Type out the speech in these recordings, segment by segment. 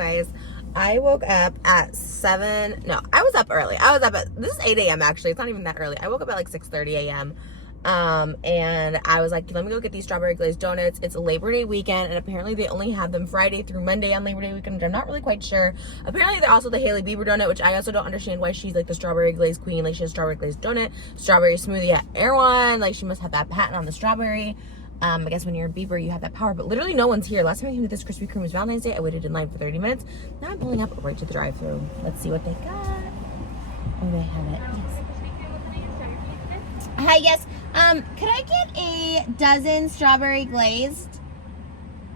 guys. I woke up at 7. No, I was up early. This is 8 a.m. actually. It's not even that early. I woke up at like 6:30 a.m. And I was like, let me go get these strawberry glazed donuts. It's a Labor Day weekend, and apparently they only have them Friday through Monday on Labor Day weekend, which I'm not really quite sure. Apparently they're also the Hailey Bieber donut, which I also don't understand why she's like the strawberry glazed queen. Like, she has strawberry glazed donut, strawberry smoothie at Erewhon. Like, she must have that patent on the strawberry. I guess when you're a Bieber, you have that power, but literally no one's here. Last time I came to this Krispy Kreme was Valentine's Day. I waited in line for 30 minutes. Now I'm pulling up right to the drive-thru. Let's see what they got. Oh, they have it. Yes. Hi, yes. Could I get a dozen strawberry glazed?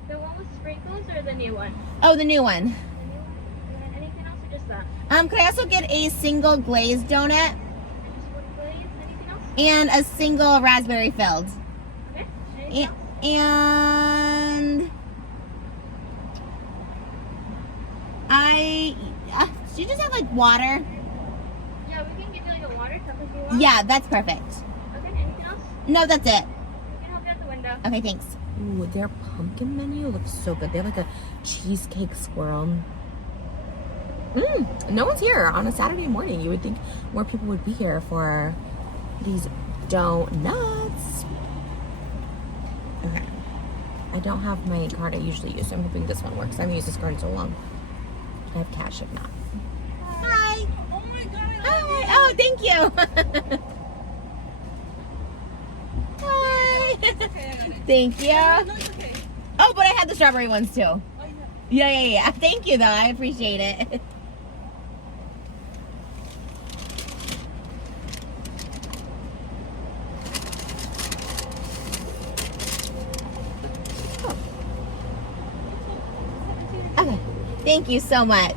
The one with sprinkles or the new one? Oh, the new one. The new one? Anything else or just that? Could I also get a single glazed donut? And just one glaze? Anything else? And a single raspberry filled. Okay. Anything else? And do you just have like water? Yeah, we can give you like a water cup if you want. Yeah, that's perfect. Okay, anything else? No, that's it. We can help you at the window. Okay, thanks. Ooh, their pumpkin menu looks so good. They have like a cheesecake swirl. No one's here on a Saturday morning. You would think more people would be here for these donuts. Okay. I don't have my card I usually use, so I'm hoping this one works. I haven't used this card in so long. I have cash if not. Hi. Oh my god, Hi. Oh, thank you. Hi. Okay. Thank you. No, it's okay. Oh, but I had the strawberry ones too. Oh, yeah. Yeah. Thank you, though. I appreciate it. Okay. Thank you so much.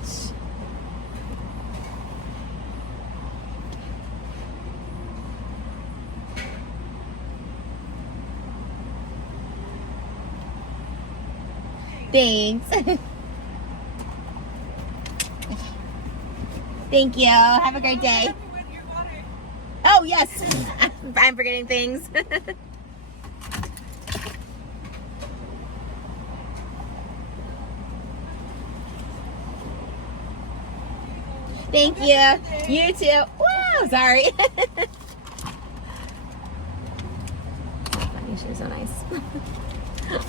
Thanks. Thank you. Have a great day. Oh, yes. I'm forgetting things. Thank you. You too. Whoa, sorry. Funny, she's so nice.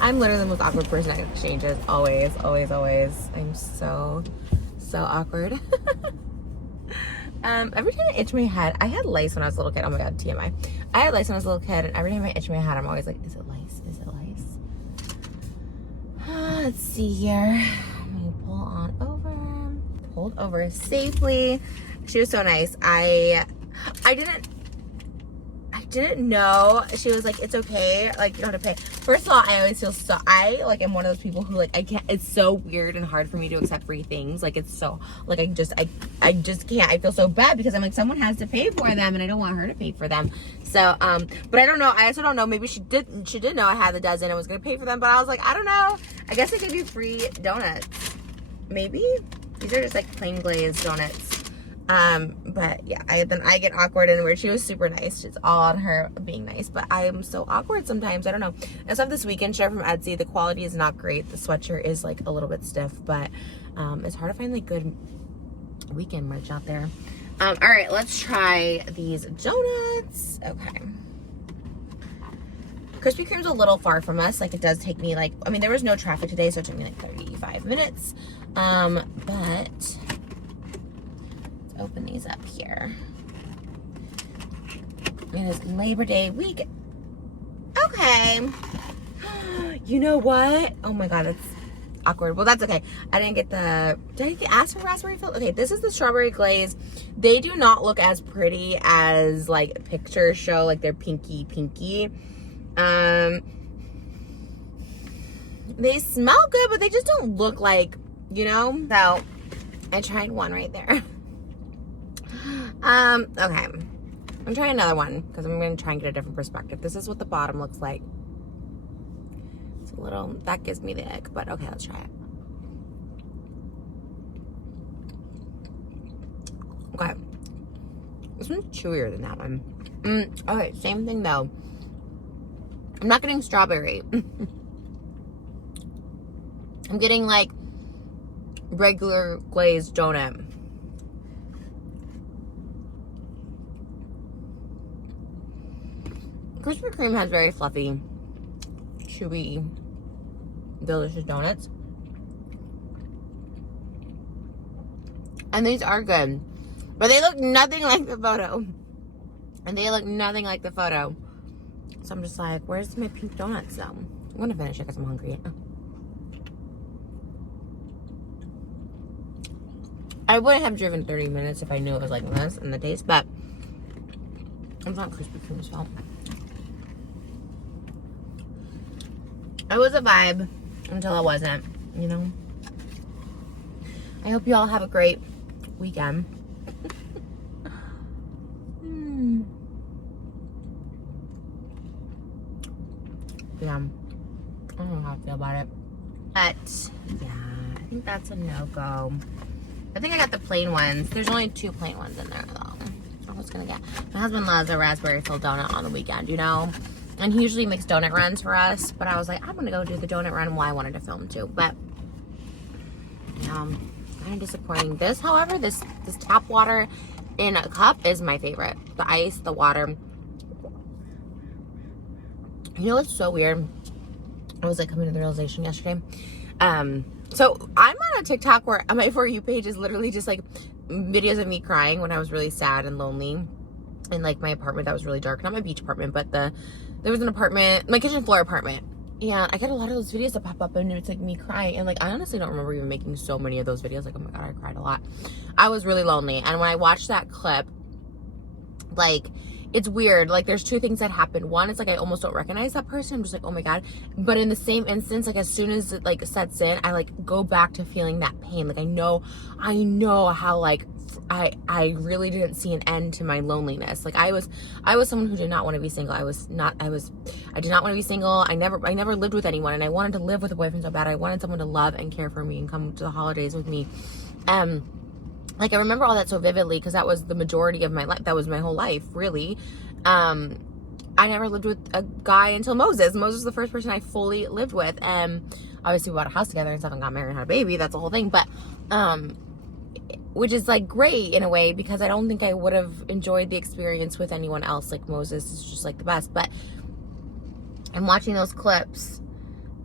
I'm literally the most awkward person at exchanges. Always. I'm so awkward. Every time I itch my head, I had lice when I was a little kid. Oh my god, TMI. I had lice when I was a little kid, and every time I itch my head, I'm always like, is it lice? Is it lice? Let's see here. Let me pull on over. Pulled over safely. She was so nice. I didn't know. She was like, it's okay, like, you don't have to pay. First of all, I always feel so, I like am one of those people who like, I can't, it's so weird and hard for me to accept free things. Like, it's so like, I just can't. I feel so bad because I'm like, someone has to pay for them and I don't want her to pay for them. So but I don't know, I also don't know, maybe she did know I had the dozen and was gonna pay for them, but I was like, I don't know, I guess I could do free donuts, maybe. These are just like plain glazed donuts. But yeah, I get awkward and weird. She was super nice. It's all on her being nice, but I am so awkward sometimes. I don't know. I saw this weekend shirt from Etsy. The quality is not great. The sweatshirt is like a little bit stiff, but it's hard to find like good weekend merch out there. All right, let's try these donuts. Okay. Krispy Kreme's a little far from us. Like, it does take me like, I mean, there was no traffic today, so it took me like 35 minutes. But let's open these up here. It is Labor Day week. Okay. You know what? Oh my god, it's awkward. Well, that's okay. I didn't get did I ask for raspberry filled? Okay, this is the strawberry glaze. They do not look as pretty as like pictures show, like they're pinky. They smell good, but they just don't look like, you know? So I tried one right there. Okay. I'm trying another one because I'm going to try and get a different perspective. This is what the bottom looks like. It's a little, that gives me the ick, but okay, let's try it. Okay. This one's chewier than that one. Okay, same thing though. I'm not getting strawberry. I'm getting like regular glazed donut. Krispy Kreme has very fluffy, chewy, delicious donuts. And these are good. But they look nothing like the photo. And they look nothing like the photo. So I'm just like, where's my pink donuts though? I'm gonna finish it because I'm hungry. I wouldn't have driven 30 minutes if I knew it was like this in the taste, but it's not Krispy Kreme's fault. It was a vibe until it wasn't, you know? I hope you all have a great weekend. Yeah, I don't know how I feel about it. But, yeah, I think that's a no-go. I think I got the plain ones. There's only 2 plain ones in there, though. I was gonna get. My husband loves a raspberry-filled donut on the weekend, you know? And he usually makes donut runs for us. But I was like, I'm gonna go do the donut run while I wanted to film, too. But, kind of disappointing. This, however, this tap water in a cup is my favorite. The ice, the water. You know what's so weird? I was like coming to the realization yesterday. So I'm on a TikTok where my For You page is literally just like videos of me crying when I was really sad and lonely in like my apartment that was really dark. Not my beach apartment, but there was an apartment, my kitchen floor apartment. And I get a lot of those videos that pop up and it's like me crying. And like, I honestly don't remember even making so many of those videos. Like, oh my God, I cried a lot. I was really lonely. And when I watched that clip, like, it's weird. Like, there's 2 things that happened. One is like I almost don't recognize that person. I'm just like, oh my God. But in the same instance, like as soon as it like sets in, I like go back to feeling that pain. Like I know how like I really didn't see an end to my loneliness. Like I was someone who did not want to be single. I did not want to be single. I never lived with anyone, and I wanted to live with a boyfriend so bad. I wanted someone to love and care for me and come to the holidays with me. Like, I remember all that so vividly because that was the majority of my life. That was my whole life, really. I never lived with a guy until Moses. Moses was the first person I fully lived with. And obviously we bought a house together and stuff and got married and had a baby. That's the whole thing. But, which is, like, great in a way because I don't think I would have enjoyed the experience with anyone else. Like, Moses is just, like, the best. But I'm watching those clips.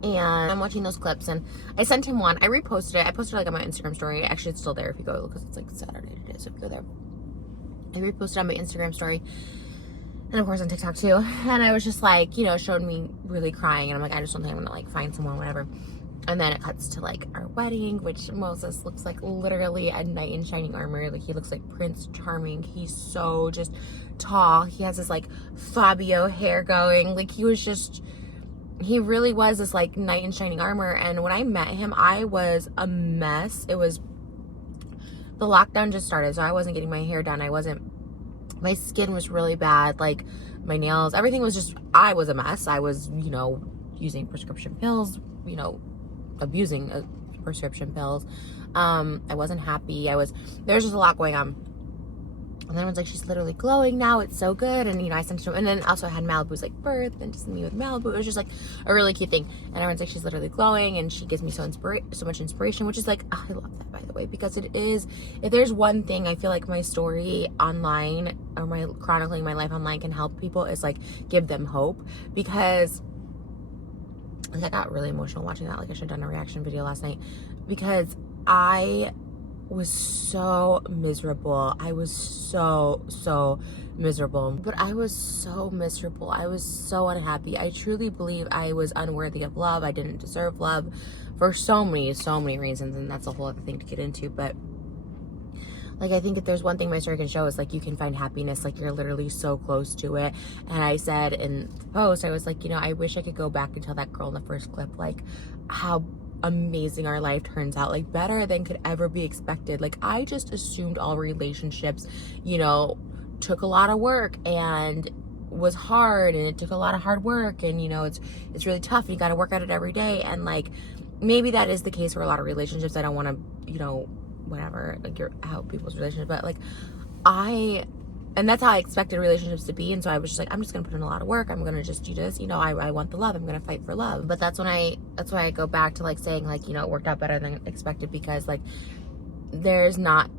And I sent him one. I reposted it. I posted it like on my Instagram story. Actually, it's still there if you go because it's like Saturday today. So if you go there, I reposted on my Instagram story. And of course on TikTok too. And I was just like, you know, showed me really crying. And I'm like, I just don't think I'm going to like find someone, whatever. And then it cuts to like our wedding, which Moses looks like literally a knight in shining armor. Like he looks like Prince Charming. He's so just tall. He has this like Fabio hair going. Like he really was this like knight in shining armor. And when I met him, I was a mess. The lockdown just started, so I wasn't getting my hair done. My skin was really bad. Like my nails, everything was just, I was a mess. I was, you know, using prescription pills, you know, abusing prescription pills. I wasn't happy. There was just a lot going on. And then everyone's like, she's literally glowing now. It's so good. And, you know, I sent it to him. And then also I had Malibu's, like, birth and just me with Malibu. It was just, like, a really cute thing. And everyone's like, she's literally glowing. And she gives me so much inspiration, which is, like, oh, I love that, by the way. Because it is, if there's one thing I feel like my story online or my chronicling my life online can help people is, like, give them hope. Because, like, I got really emotional watching that. Like, I should have done a reaction video last night. Because I was so miserable. I was so miserable. But I was so miserable. I was so unhappy. I truly believe I was unworthy of love. I didn't deserve love for so many reasons, and that's a whole other thing to get into. But like, I think if there's one thing my story can show is like you can find happiness. Like, you're literally so close to it. And I said in the post, I was like, you know, I wish I could go back and tell that girl in the first clip like how amazing our life turns out, like better than could ever be expected. Like, I just assumed all relationships, you know, took a lot of work and was hard, and it took a lot of hard work, and you know, it's really tough, and you got to work at it every day. And like, maybe that is the case for a lot of relationships. I don't want to, you know, whatever, like, you're out people's relationships, but like, I and that's how I expected relationships to be. And so I was just like, I'm just gonna put in a lot of work. I'm gonna just do this. You know, I want the love. I'm gonna fight for love. But that's why I go back to like saying like, you know, it worked out better than expected, because like there's not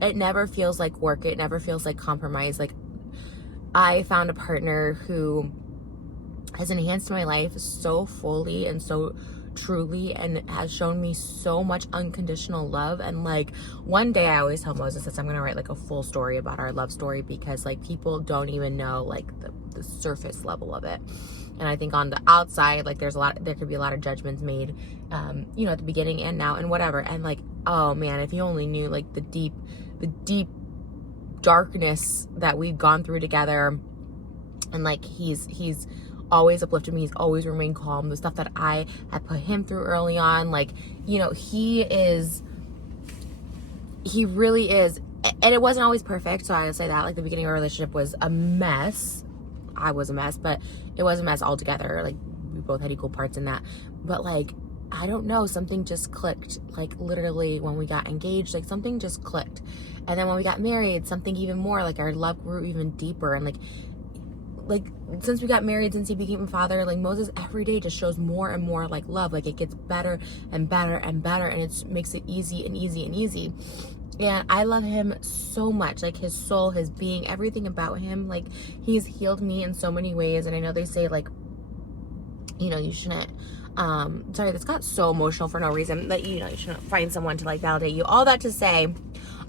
it never feels like work. It never feels like compromise. Like I found a partner who has enhanced my life so fully and so truly, and has shown me so much unconditional love. And like one day I always tell Moses that I'm gonna write like a full story about our love story, because like people don't even know like the surface level of it. And I think on the outside, like there could be a lot of judgments made, you know, at the beginning and now and whatever. And like, oh man, if you only knew like the deep darkness that we've gone through together. And like he's always uplifted me. He's always remained calm. The stuff that I had put him through early on, like, you know, he really is. And it wasn't always perfect, so I would say that like the beginning of our relationship was a mess. I was a mess, but it was a mess altogether. Like we both had equal parts in that. But like, I don't know, something just clicked. Like literally when we got engaged, like something just clicked. And then when we got married, something even more, like our love grew even deeper. And like since we got married, since he became a father, like Moses every day just shows more and more like love. Like it gets better and better and better, and it makes it easy and easy and easy. And I love him so much, like his soul, his being, everything about him. Like he's healed me in so many ways. And I know they say like, you know, you shouldn't sorry, this got so emotional for no reason, that you know, you shouldn't find someone to like validate you. All that to say,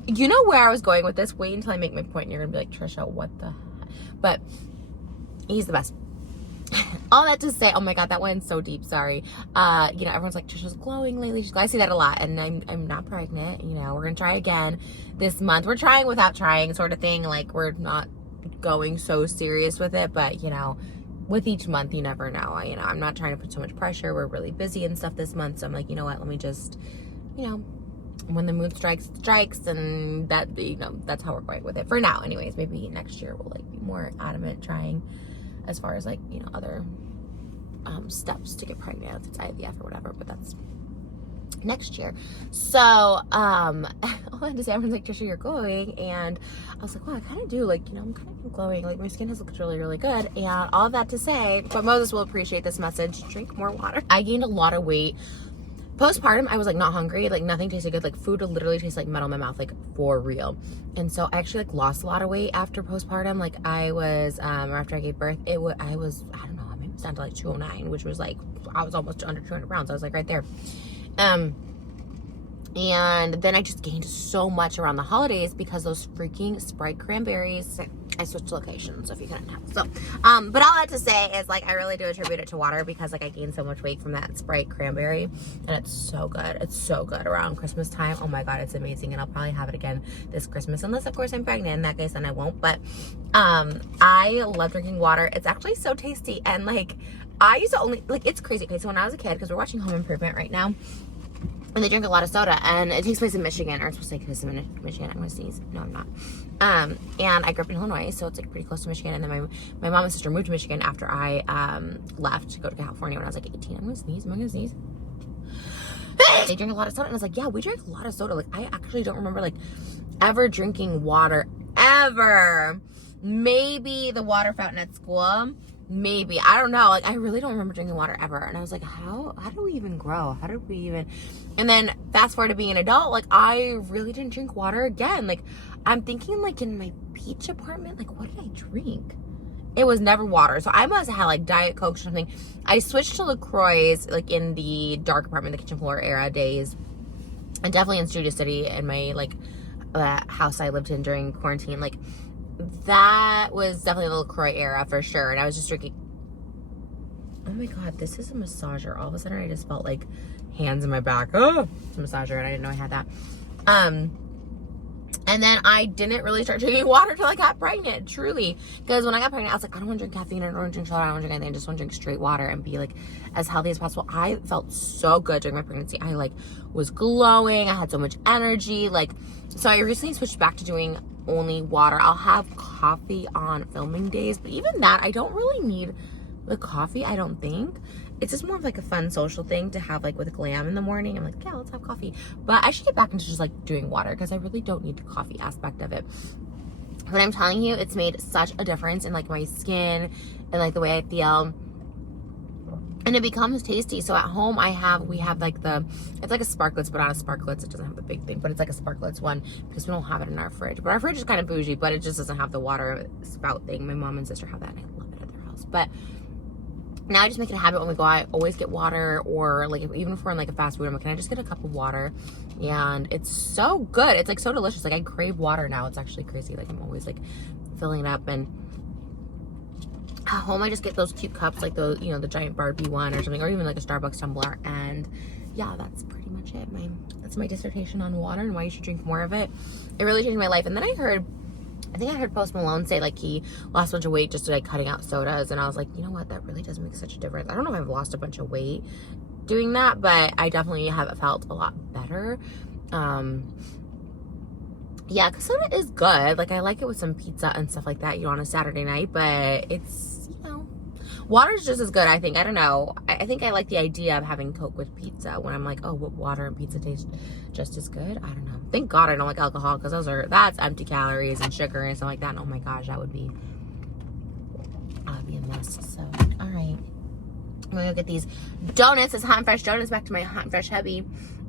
you know where I was going with this? Wait until I make my point and you're gonna be like, Trisha, what the heck? But he's the best. All that to say, oh my god, that went so deep. Sorry. You know, everyone's like, Trisha's glowing lately. I see that a lot, and I'm not pregnant. You know, we're gonna try again this month. We're trying without trying, sort of thing. Like we're not going so serious with it, but you know, with each month, you never know. You know, I'm not trying to put so much pressure. We're really busy and stuff this month, so I'm like, you know what? Let me just, you know, when the mood strikes, and that, you know, that's how we're going with it for now. Anyways, maybe next year we'll like be more adamant trying, as far as like, you know, other steps to get pregnant, if it's IVF or whatever, but that's next year. So all that to say, everyone's like, Trisha, you're glowing, and I was like, well, I kind of do, like, you know, I'm kind of glowing, like my skin has looked really, really good. And all that to say, but Moses will appreciate this message, drink more water. I gained a lot of weight postpartum. I was like not hungry, like nothing tasted good, like food would literally taste like metal in my mouth, like for real. And so I actually like lost a lot of weight after postpartum. Like I was or after I gave birth, I was, I don't know, maybe it was down to like 209, which was like, I was almost under 200 pounds. I was like right there. And then I just gained so much around the holidays because those freaking Sprite cranberries. I switched locations, so if you couldn't tell. So, but all that to say is like, I really do attribute it to water, because like I gained so much weight from that Sprite cranberry, and it's so good. It's so good around Christmas time. Oh my God, it's amazing. And I'll probably have it again this Christmas, unless of course I'm pregnant. In that case, then I won't. But, I love drinking water. It's actually so tasty. And like, I used to only, like, it's crazy. Okay, so when I was a kid, because we're watching Home Improvement right now, and they drink a lot of soda, and it takes place in Michigan, or it's supposed to take place in Michigan. I'm gonna sneeze. No, I'm not. And I grew up in Illinois, so it's like pretty close to Michigan. And then my mom and sister moved to Michigan after I left to go to California when I was like 18. I'm gonna sneeze. Am I gonna sneeze? They drink a lot of soda, and I was like, yeah, we drink a lot of soda. Like I actually don't remember like ever drinking water ever. Maybe the water fountain at school. Maybe, I don't know, like I really don't remember drinking water ever. And I was like, how do we even grow? How did we even? And then fast forward to being an adult, like I really didn't drink water again. Like I'm thinking like in my beach apartment, like what did I drink? It was never water. So I must have had like Diet Coke or something. I switched to LaCroix like in the dark apartment, the kitchen floor era days, and definitely in Studio City in my like house I lived in during quarantine. Like that was definitely the LaCroix era for sure. And I was just drinking. Oh my God, this is a massager. All of a sudden I just felt like hands in my back. Oh, it's a massager, and I didn't know I had that. And then I didn't really start drinking water till I got pregnant, truly. Because when I got pregnant, I was like, I don't want to drink caffeine, I don't want to drink soda, I don't want to drink anything. I just want to drink straight water and be like as healthy as possible. I felt so good during my pregnancy. I like was glowing. I had so much energy. Like, so I recently switched back to doing only water. I'll have coffee on filming days, but even that, I don't really need the coffee, I don't think. It's just more of like a fun social thing to have like with glam in the morning. I'm like, yeah, let's have coffee. But I should get back into just like doing water, because I really don't need the coffee aspect of it. But I'm telling you, it's made such a difference in like my skin and like the way I feel. And it becomes tasty. So at home we have like it's like a Sparklets, but not a Sparklets. It doesn't have the big thing, but it's like a Sparklets one because we don't have it in our fridge. But our fridge is kind of bougie, but it just doesn't have the water spout thing. My mom and sister have that and I love it at their house. But now I just make it a habit when we go out, I always get water, or like even if we're in like a fast food, I'm like, can I just get a cup of water? And it's so good. It's like so delicious. Like I crave water now. It's actually crazy. Like I'm always like filling it up. And at home I just get those cute cups, like those, you know, the giant Barbie one or something, or even like a Starbucks tumbler. And yeah, that's pretty much it. That's my dissertation on water and why you should drink more of it. It really changed my life. And then I think I heard Post Malone say like he lost a bunch of weight just like cutting out sodas, and I was like, you know what, that really does make such a difference. I don't know if I've lost a bunch of weight doing that, but I definitely have felt a lot better. Yeah, because soda is good. Like I like it with some pizza and stuff like that, you know, on a Saturday night, but it's, you know, water's just as good, I think. I don't know. I think I like the idea of having Coke with pizza when I'm like, oh, water and pizza taste just as good. I don't know. Thank God I don't like alcohol, because that's empty calories and sugar and stuff like that. And oh my gosh, that would be a mess. So, all right. I'm gonna go get these donuts, this hot and fresh donuts, back to my hot and fresh hubby.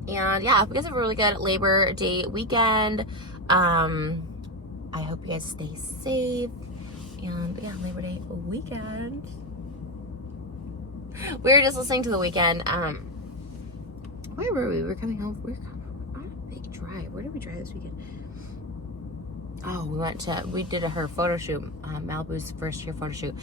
And yeah, I hope you guys have a really good Labor Day weekend. I hope you guys stay safe. And yeah, Labor Day weekend. We were just listening to The Weeknd. Where were we? We were coming home. We were on a big drive. Where did we drive this weekend? Oh, we did her photo shoot, Malibu's first year photo shoot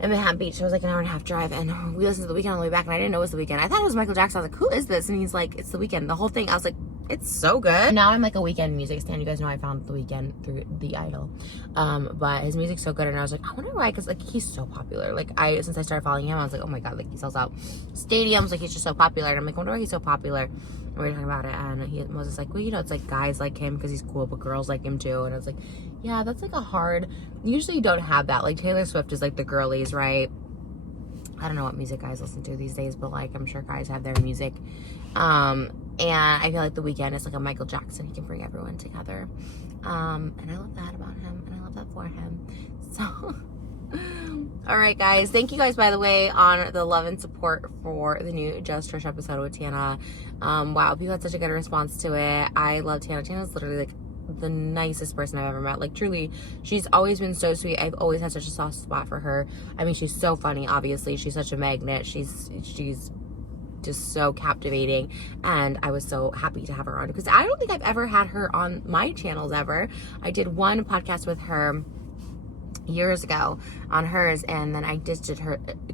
in Manhattan Beach. So it was like an hour and a half drive, and we listened to The Weeknd on the way back, and I didn't know it was The Weeknd. I thought it was Michael Jackson. I was like, who is this? And he's like, it's The Weeknd. The whole thing, I was like, it's so good. Now I'm like a Weeknd music stan. You guys know I found The Weeknd through The Idol. But his music's so good, and I was like, I wonder why, because like he's so popular. Like since I started following him, I was like, oh my god, like he sells out stadiums, like he's just so popular. And I'm like, I wonder why he's so popular. And we were talking about it, and he was just like, well, you know, it's like guys like him because he's cool, but girls like him too. And I was like, yeah, that's like usually you don't have that. Like Taylor Swift is like the girlies, right? I don't know what music guys listen to these days, but like I'm sure guys have their music. And I feel like The Weeknd is like a Michael Jackson. He can bring everyone together. And I love that about him, and I love that for him. So all right, guys, thank you guys, by the way, on the love and support for the new Just TRISH episode with Tana. Wow, people had such a good response to it. I love Tana. Tana's literally like the nicest person I've ever met. Like truly, she's always been so sweet. I've always had such a soft spot for her. I mean, she's so funny, obviously. She's such a magnet. She's just so captivating, and I was so happy to have her on, because I don't think I've ever had her on my channels ever. I did one podcast with her years ago on hers, and then I just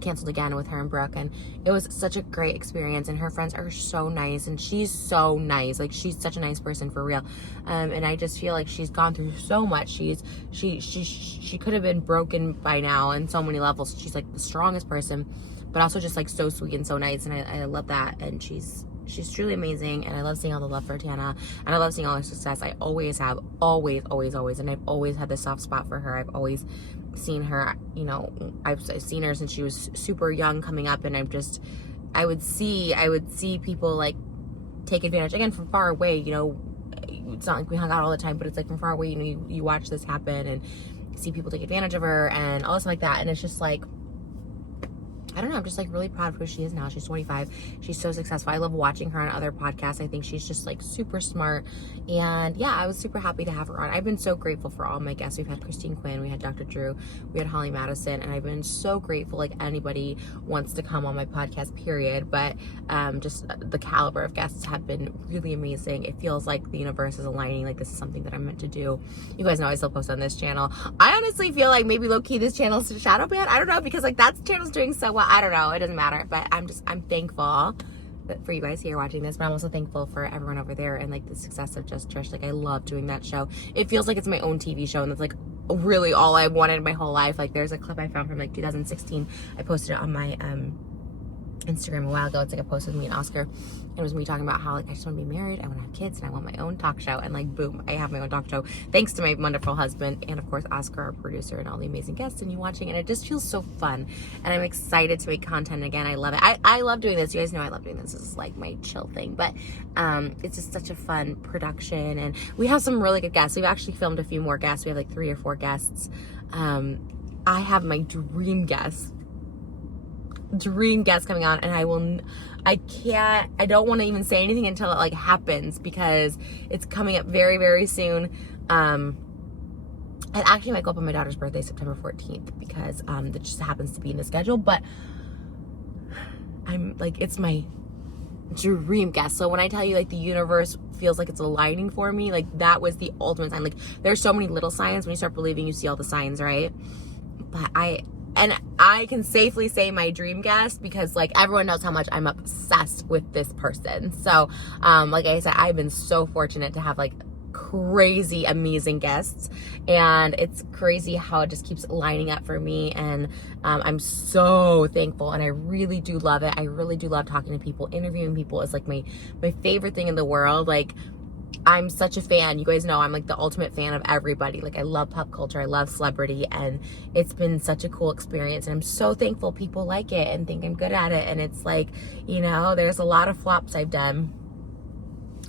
canceled again with her and Brooke, and it was such a great experience. And her friends are so nice, and she's so nice. Like she's such a nice person for real. And I just feel like she's gone through so much. She could have been broken by now on so many levels. She's like the strongest person, but also just like so sweet and so nice, and I love that. And she's truly amazing, and I love seeing all the love for Tana, and I love seeing all her success. I always have, always, and I've always had this soft spot for her. I've always seen her, you know, I've seen her since she was super young coming up, and I would see people like take advantage, again, from far away, you know. It's not like we hung out all the time, but it's like from far away, you know, you watch this happen and see people take advantage of her and all stuff like that. And it's just like, I don't know, I'm just like really proud of who she is now. She's 25. She's so successful. I love watching her on other podcasts. I think she's just like super smart. And yeah, I was super happy to have her on. I've been so grateful for all my guests. We've had Christine Quinn, we had Dr. Drew, we had Holly Madison, and I've been so grateful. Like anybody wants to come on my podcast, period. But just the caliber of guests have been really amazing. It feels like the universe is aligning. Like this is something that I'm meant to do. You guys know I still post on this channel. I honestly feel like maybe low-key this channel is shadow banned. I don't know, because like that channel's doing so well. I don't know, it doesn't matter, but I'm thankful for you guys here watching this, but I'm also thankful for everyone over there and like the success of Just TRISH. Like I love doing that show. It feels like it's my own TV show, and that's like really all I wanted my whole life. Like there's a clip I found from like 2016. I posted it on my Instagram a while ago. It's like a post with me and Oscar. It was me talking about how like I just want to be married, I want to have kids, and I want my own talk show. And like boom, I have my own talk show thanks to my wonderful husband and of course Oscar, our producer, and all the amazing guests and you watching. And it just feels so fun, and I'm excited to make content again. I love it. I love doing this. You guys know I love doing this. This is like my chill thing, but it's just such a fun production, and we have some really good guests. We've actually filmed a few more guests. We have like 3 or 4 guests. I have my dream guest coming on, and I don't want to even say anything until it like happens, because it's coming up very, very soon. It actually might go up on my daughter's birthday, September 14th, because that just happens to be in the schedule, but I'm like, it's my dream guest. So when I tell you like the universe feels like it's aligning for me, like that was the ultimate sign. Like there's so many little signs. When you start believing, you see all the signs, right? But I can safely say my dream guest, because like everyone knows how much I'm obsessed with this person. So like I said, I've been so fortunate to have like crazy amazing guests, and it's crazy how it just keeps lining up for me, and I'm so thankful, and I really do love it. I really do love talking to people. Interviewing people is like my favorite thing in the world. Like I'm such a fan. You guys know I'm like the ultimate fan of everybody. Like I love pop culture. I love celebrity, and it's been such a cool experience, and I'm so thankful people like it and think I'm good at it. And it's like, you know, there's a lot of flops I've done,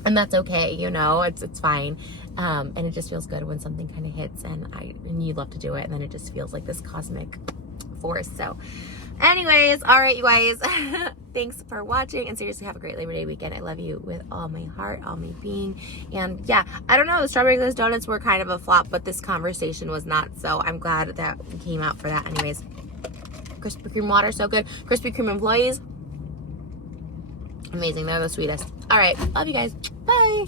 and that's okay, you know, it's fine. And it just feels good when something kind of hits, and you love to do it, and then it just feels like this cosmic force. So anyways, all right, you guys, thanks for watching, and seriously, have a great Labor Day weekend. I love you with all my heart, all my being. And yeah, I don't know, the strawberry glaze donuts were kind of a flop, but this conversation was not, so I'm glad that we came out for that. Anyways, Krispy Kreme water, so good. Krispy Kreme employees, amazing. They're the sweetest. All right, love you guys. Bye.